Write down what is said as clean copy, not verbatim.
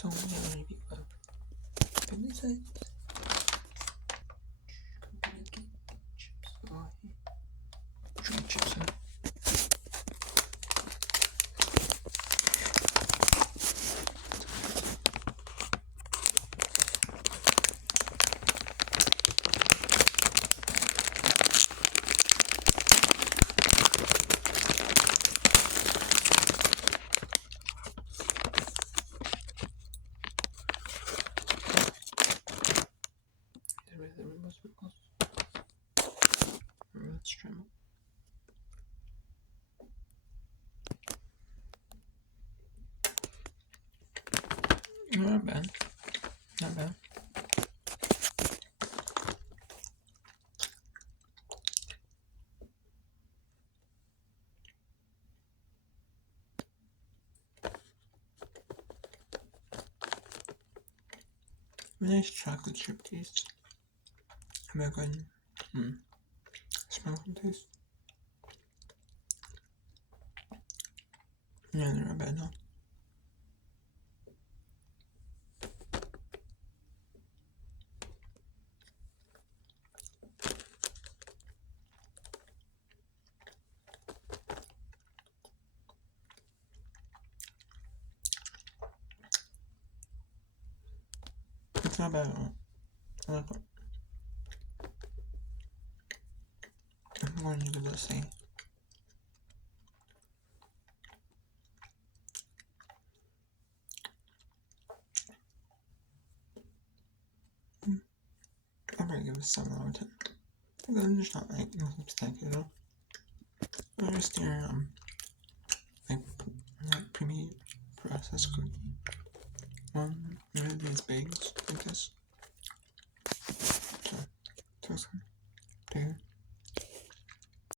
So many people have besides Confetti chips, Ahoy, Chewy chips, huh? The rainbow sprinkles. Let's try them. Not bad. Not bad. Nice chocolate chip taste. I'm not going to smell and taste. Yeah, they're not bad now. It's not bad at all. I like it. I'm going to give it a C. I'm going to give it a 7 out of 10. Because I'm just not like nothing spectacular. I just like pre-processed cookie. One of these bags like this. So, tastes good.